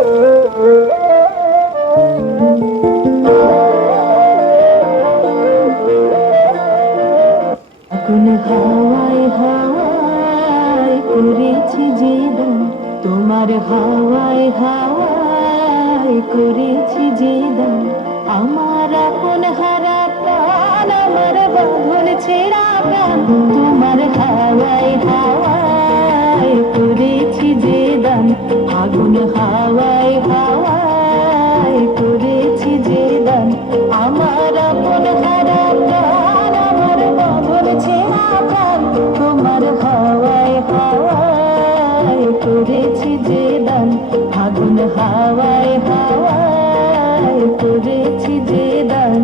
আগুন হাওয়ায় হাওয়ায় করেছি যে দান, তোমার হাওয়ায় হাওয়ায় করেছি যে দান। আমার আপন হারা প্রাণ, আমার বাঁধন ছেঁড়া প্রাণ, তোমার হাওয়ায় হাওয়ায় করেছি যে দান। আগুন হাওয়ায় হাওয়ায় করেছি যে দান। আমার আপন হারা প্রাণ, আমার বাঁধন ছেঁড়া প্রাণ, তোমার হাওয়ায় হাওয়ায় করেছি যে দান। আগুন হাওয়ায় হাওয়ায় করেছি যে দান।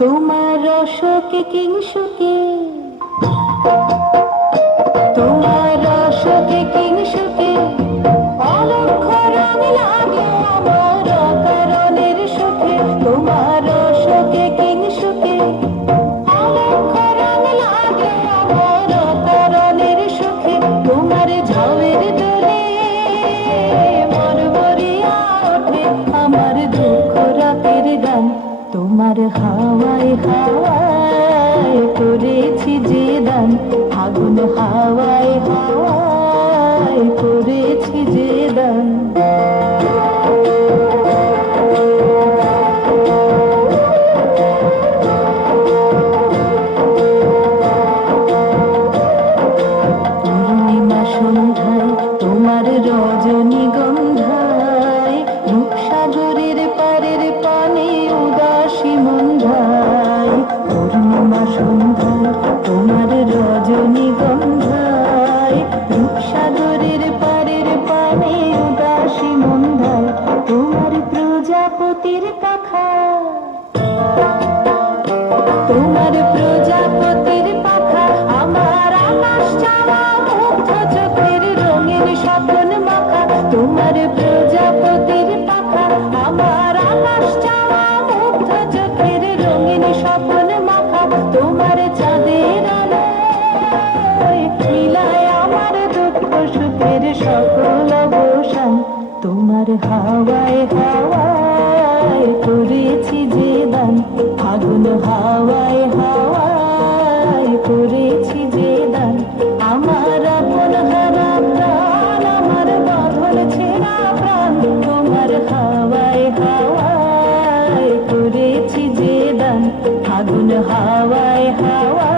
তোমার রসকে কিংসুকে, তোমার রসকে কিংসুকে অলক্ষ রং লাগে আমার অকারণের সুখে। তোমার রসকে কিংসুকে অলক্ষ রং লাগে আমার অকারণের সুখে। তোমার ঝাউয়ের দোলে মরমরিয়া ওঠে আমার দুঃখ রাতের গান। তোমার হাওয়ায় হাওয়ায় করেছি যে দান। আগুন হাওয়ায় হাওয়ায় করেছি যে দান। পূর্ণিমা সন্ধ্যায় তোমার রজনীগন্ধায়, রূপসাগরের পারের পানে উদাসী মন্ধায়। পূর্ণিমা সন্ধ্যায় তোমার রজনীগন্ধায়, রূপসাগরের পারের পানে উদাসী মন্ধায়। তোমার প্রজাপতির পাখা, তোমার প্রজাপতির পাখা আমার আকাশ চাওয়া মুগ্ধ চোখের রঙের স্বপ্ন মাখা। তোমার প্রজাপতির পাখা আমার আকাশ চাওয়া মুগ্ধ চোখের রঙিন স্বপ্ন মাখা। তোমার চাঁদের আলোয় মিলায় আমার দুঃখ সুখের সকল অবসান। তোমার হাওয়ায় হাওয়ায় করেছি যে দান। আগুন হাওয়ায় হাওয়ায় করেছি যে দান। আমার আপন হারা প্রাণ, আমার বাঁধন ছেঁড়া প্রাণ, তোমার হাওয়ায় হাওয়ায় করেছি যে দান। আগুন হাওয়ায় হাওয়ায়